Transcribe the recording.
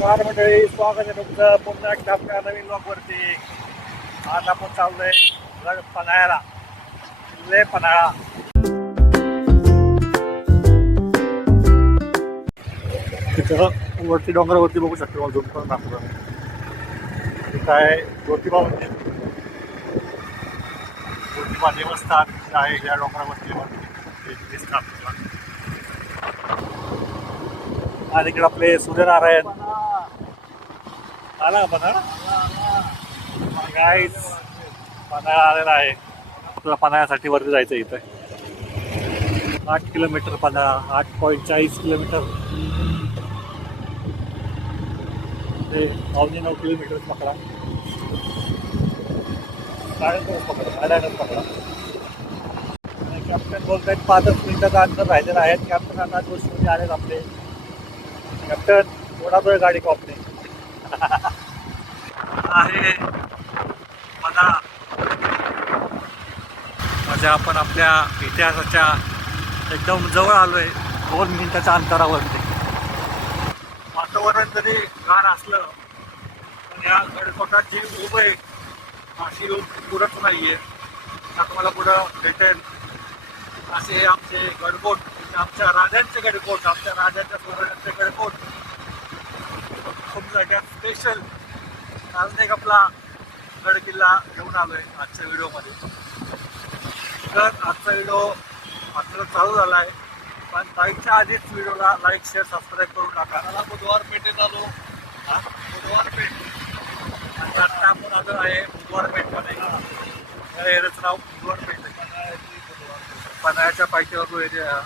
नमस्कार मंडळी, स्वागत आहे तुमचं पुन्हा एकदा आपल्या नवीन ब्लॉगवरती. आज आपण चाललोय पन्हाळ्याला, पन्हाळा. तिथं वरती डोंगरावरती बघू शकतो, मला झूम करून दाखवतो. तिथं आहे ज्योतिबा मंदिर. ज्योतिबा देवस्थान आहे या डोंगरावरती वरती दिसतं आपल्याला. आणि इकडे आपले सूर्यनारायण आला पन्हाळा. गाईज पन्हाळा आलेला आहे. आपल्याला पन्हाळ्यासाठी वरती जायचं इथं. 8 किलोमीटर पन्हाळा, 8.40 किलोमीटर ते 9.9 किलोमीटर पकडा. साडेनऊच पकडा. आणि कॅप्टन बोलत आहेत 5 मिनिटाचं अंतर राहिलेलं आहे. कॅप्टन आता गोष्टीमध्ये आलेत आपले. कॅप्टन थोडा गाडी कॉपने आहे मला. म्हणजे आपण आपल्या इतिहासाच्या एकदम जवळ आलोय, 2 मिनिटाच्या अंतरावरती. वातावरण जरी गार असलं पण या गडकोटात जी उभ आहे अशी पुरत नाहीये. तुम्हाला पुढं भेटेल असे हे आमचे गडकोट, आमच्या राजांचे गडकोट, आमच्या राजांच्या स्वराज्याचे गडकोट तुमच्यासाठी स्पेशल एक आपला गड किल्ला घेऊन आलोय आजच्या व्हिडिओमध्ये. तर आजचा व्हिडिओ आपल्याला चालू झाला आहे, पण जायच्या आधीच व्हिडिओला लाईक, शेअर, सबस्क्राईब करून टाका. मला बुधवार पेठेत आलो. बुधवार पेठ. आता आपण आलो आहे बुधवार पेठमध्ये. एरियाचं नाव बुधवार पेठ आहे. पन्हाळ्याच्या पायथ्यावर एरिया